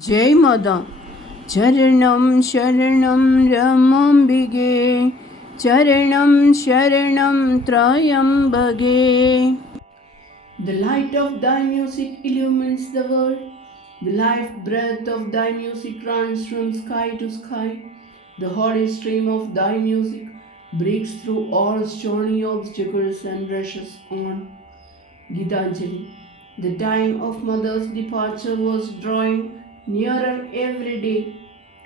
Jai Mother. Charanam Sharanam Ramambige, Charanam Sharanam Trayambage. The light of thy music illumines the world. The life breath of thy music runs from sky to sky. The holy stream of thy music breaks through all stony obstacles and rushes on. Gitanjali. The time of mother's departure was drawing nearer every day,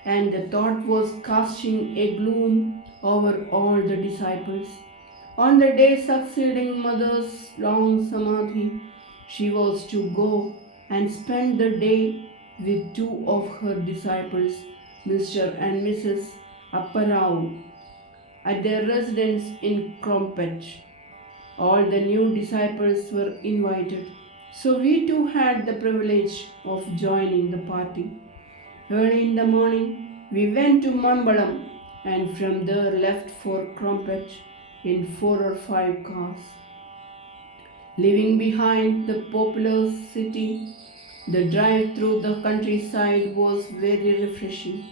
and the thought was casting a gloom over all the disciples. On the day succeeding mother's long samadhi, she was to go and spend the day with two of her disciples, Mr. and Mrs. Apparao, at their residence in Crumpet. All the new disciples were invited, so we too had the privilege of joining the party. Early in the morning, we went to Mambalam and from there left for Crumpet in 4 or 5 cars. Leaving behind the populous city, the drive through the countryside was very refreshing.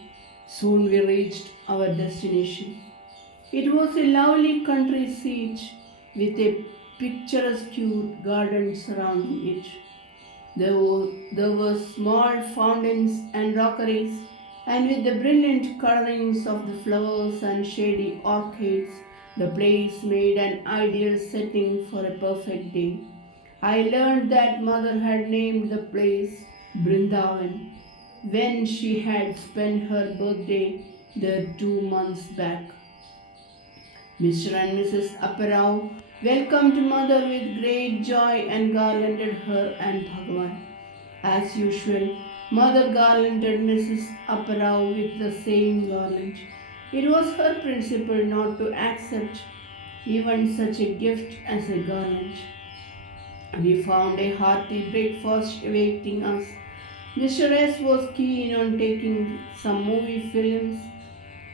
Soon we reached our destination. It was a lovely country seat with a picturesque garden surrounding it. There were small fountains and rockeries, and with the brilliant colorings of the flowers and shady orchids, the place made an ideal setting for a perfect day. I learned that mother had named the place Brindavan when she had spent her birthday there 2 months back. Mr. and Mrs. Apparao welcomed mother with great joy and garlanded her and Bhagawan. As usual, mother garlanded Mrs. Apparao with the same garland. It was her principle not to accept even such a gift as a garland. We found a hearty breakfast awaiting us. Mr. S was keen on taking some movie films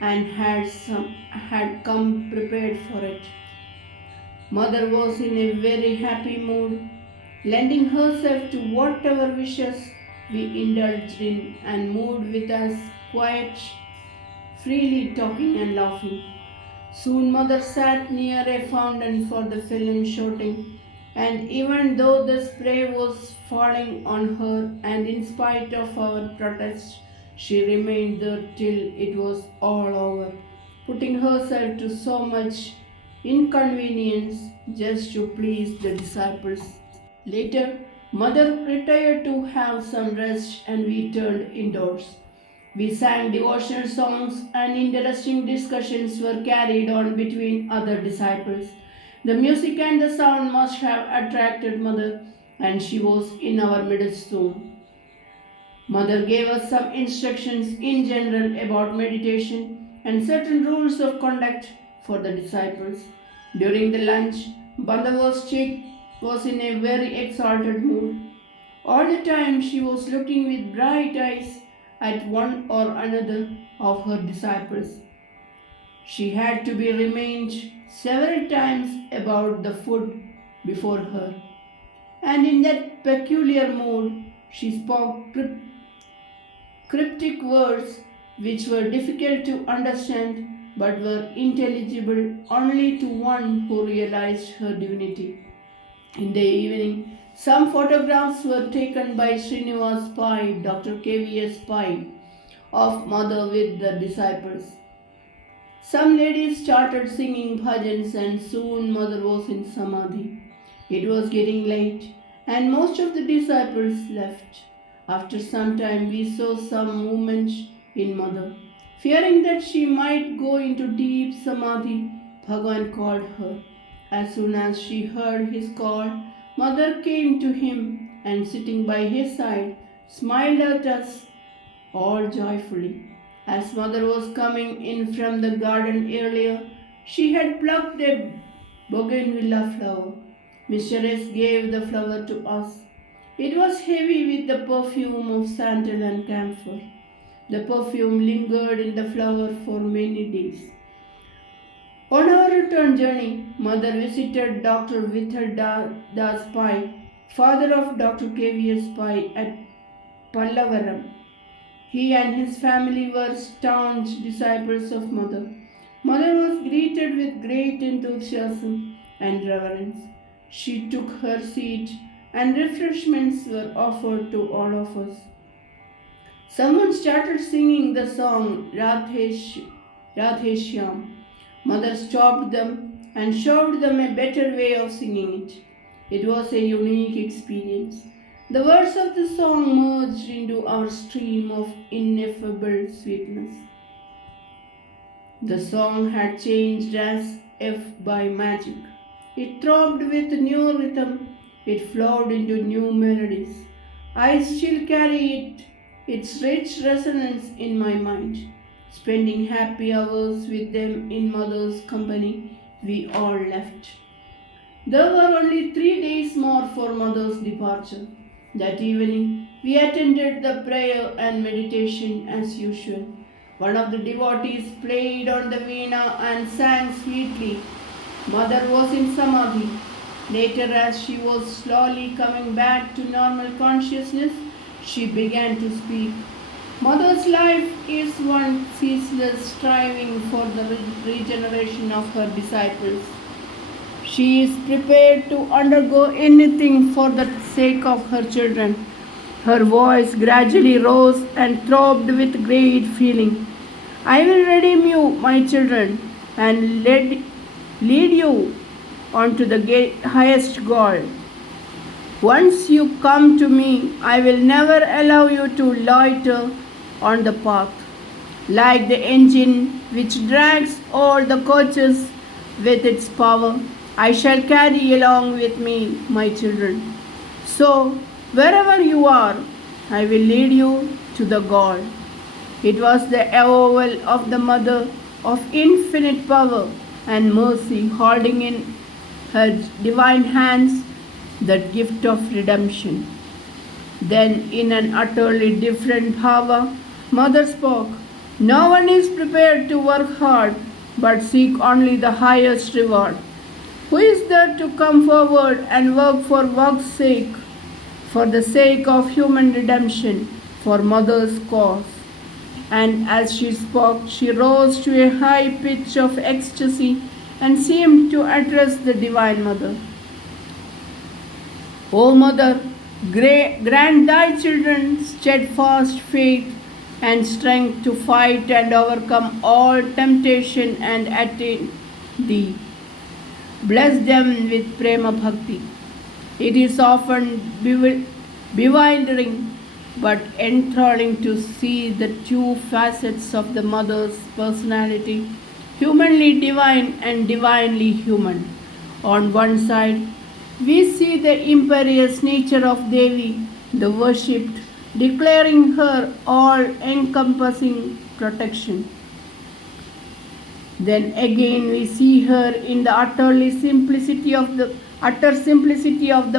and had come prepared for it. Mother was in a very happy mood, lending herself to whatever wishes we indulged in and moved with us quiet, freely talking and laughing. Soon mother sat near a fountain for the film shooting, and even though the spray was falling on her and in spite of our protests, she remained there till it was all over, putting herself to so much inconvenience just to please the disciples. Later, mother retired to have some rest and we turned indoors. We sang devotional songs and interesting discussions were carried on between other disciples. The music and the sound must have attracted mother, and she was in our midst soon. Mother gave us some instructions in general about meditation and certain rules of conduct for the disciples. During the lunch, Mother was in a very exalted mood. All the time she was looking with bright eyes at one or another of her disciples. She had to be reminded several times about the food before her, and in that peculiar mood she spoke cryptic words which were difficult to understand but were intelligible only to one who realized her divinity. In the evening, some photographs were taken by Srinivas Pai, Dr. K.V.S. Pai, of Mother with the disciples. Some ladies started singing bhajans and soon Mother was in Samadhi. It was getting late and most of the disciples left. After some time we saw some movement in Mother. Fearing that she might go into deep Samadhi, Bhagawan called her. As soon as she heard his call, Mother came to him and sitting by his side, smiled at us all joyfully. As Mother was coming in from the garden earlier, she had plucked a bougainvillea flower. Mr. S gave the flower to us. It was heavy with the perfume of sandal and camphor. The perfume lingered in the flower for many days. On our return journey, Mother visited Dr. Vithal Das Pai, father of Dr. K.V.S. Pai at Pallavaram. He and his family were staunch disciples of Mother. Mother was greeted with great enthusiasm and reverence. She took her seat and refreshments were offered to all of us. Someone started singing the song Radhe Shyam. Mother stopped them and showed them a better way of singing it. It was a unique experience. The words of the song merged into our stream of ineffable sweetness. The song had changed as if by magic. It throbbed with new rhythm. It flowed into new melodies. I still carry its rich resonance in my mind. Spending happy hours with them in Mother's company, we all left. There were only 3 days more for Mother's departure. That evening, we attended the prayer and meditation as usual. One of the devotees played on the veena and sang sweetly. Mother was in Samadhi. Later, as she was slowly coming back to normal consciousness, she began to speak. Mother's life is one ceaseless striving for the regeneration of her disciples. She is prepared to undergo anything for the sake of her children. Her voice gradually rose and throbbed with great feeling. I will redeem you, my children, and lead you onto the highest goal. Once you come to me, I will never allow you to loiter on the path. Like the engine which drags all the coaches with its power, I shall carry along with me my children. So, wherever you are, I will lead you to the goal. It was the avowal of the Mother of infinite power and mercy, holding in her divine hands the gift of redemption. Then, in an utterly different bhava, Mother spoke. No one is prepared to work hard, but seek only the highest reward. Who is there to come forward and work for work's sake, for the sake of human redemption, for Mother's cause? And as she spoke, she rose to a high pitch of ecstasy and seemed to address the Divine Mother. O Mother, grant thy children steadfast faith and strength to fight and overcome all temptation and attain thee. Bless them with prema bhakti. It is often bewildering but enthralling to see the two facets of the Mother's personality, humanly divine and divinely human. On one side, we see the imperious nature of Devi, the worshipped, declaring her all-encompassing protection. Then again we see her in the utter simplicity of the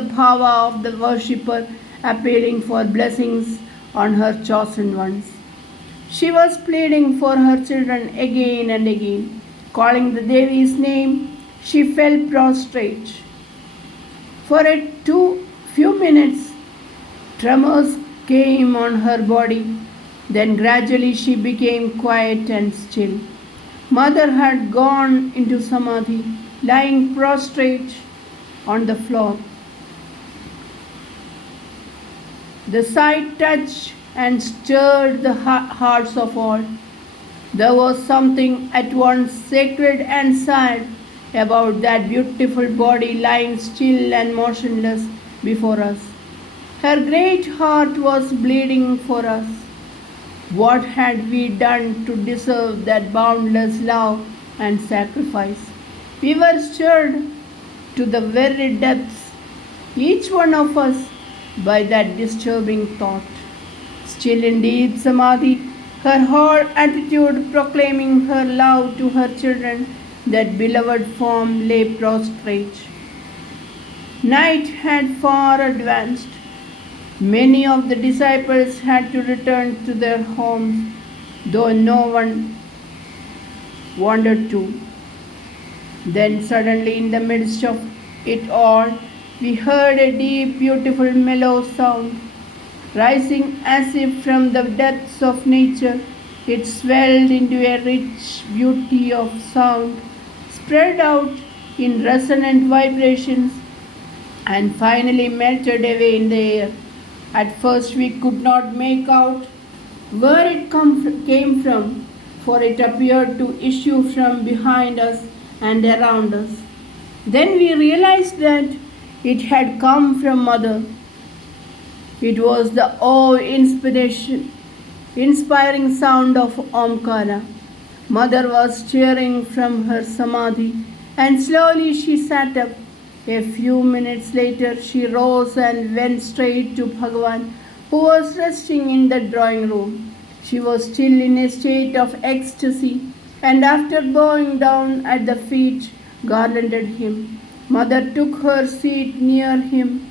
bhava of the worshipper, appealing for blessings on her chosen ones. She was pleading for her children again and again. Calling the Devi's name, she fell prostrate. For a few minutes, tremors came on her body. Then gradually she became quiet and still. Mother had gone into Samadhi, lying prostrate on the floor. The sight touched and stirred the hearts of all. There was something at once sacred and sad about that beautiful body lying still and motionless before us. Her great heart was bleeding for us. What had we done to deserve that boundless love and sacrifice? We were stirred to the very depths, each one of us, by that disturbing thought. Still in deep samadhi, her whole attitude proclaiming her love to her children, that beloved form lay prostrate. Night had far advanced. Many of the disciples had to return to their homes, though no one wanted to. Then suddenly, in the midst of it all, we heard a deep, beautiful, mellow sound. Rising as if from the depths of nature, it swelled into a rich beauty of sound, spread out in resonant vibrations, and finally melted away in the air. At first, we could not make out where it came from, for it appeared to issue from behind us and around us. Then we realized that it had come from Mother. It was the inspiring sound of Omkara. Mother was cheering from her samadhi, and slowly she sat up. A few minutes later, she rose and went straight to Bhagawan, who was resting in the drawing room. She was still in a state of ecstasy, and after bowing down at the feet, garlanded him. Mother took her seat near him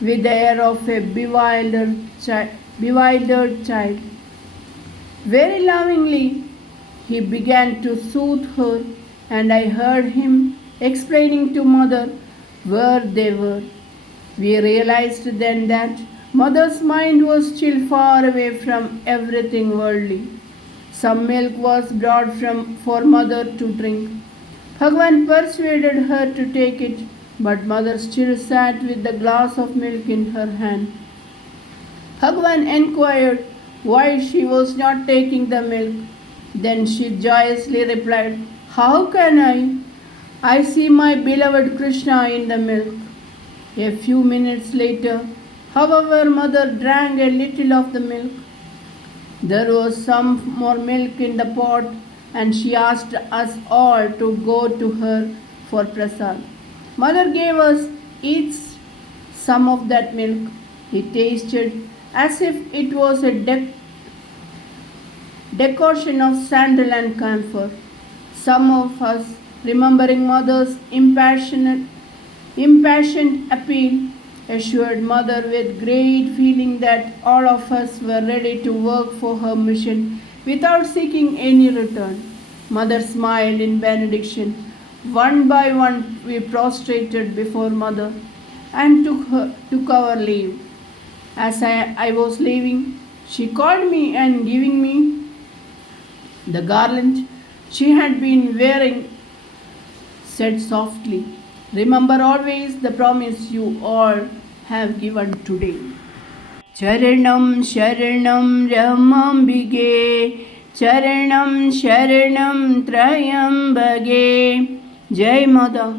with the air of a bewildered child. Very lovingly, he began to soothe her, and I heard him explaining to Mother where they were. We realized then that Mother's mind was still far away from everything worldly. Some milk was brought for Mother to drink. Bhagawan persuaded her to take it, but Mother still sat with the glass of milk in her hand. Bhagawan inquired why she was not taking the milk. Then she joyously replied, "How can I? I see my beloved Krishna in the milk." A few minutes later, however, Mother drank a little of the milk. There was some more milk in the pot, and she asked us all to go to her for prasad. Mother gave us each some of that milk. It tasted as if it was a decoction of sandal and camphor. Some of us, remembering Mother's impassioned appeal, assured Mother with great feeling that all of us were ready to work for her mission without seeking any return. Mother smiled in benediction. One by one we prostrated before Mother and took our leave. As I was leaving, she called me and giving me the garland she had been wearing, said softly, "Remember always the promise you all have given today." Charanam Sharanam Ramambige, Charanam Sharanam Trayambage. Jai Mother.